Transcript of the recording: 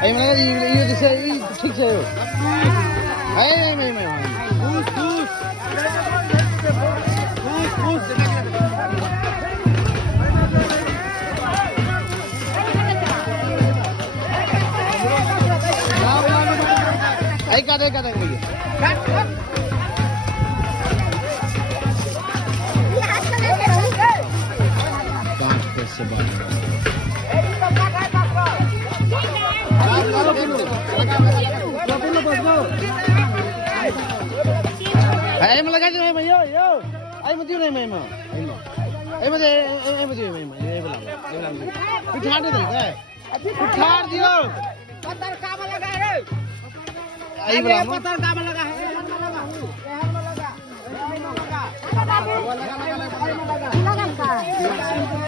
Ay mana iyo dise ठीक से ay may ay kata भैया कैसे बात ay mo lagay din yo yo ay mo diyo na may mo ay mo ay lang उठा दे उठा दियो पत्थर काम लगा रे आई बोला पत्थर काम लगा है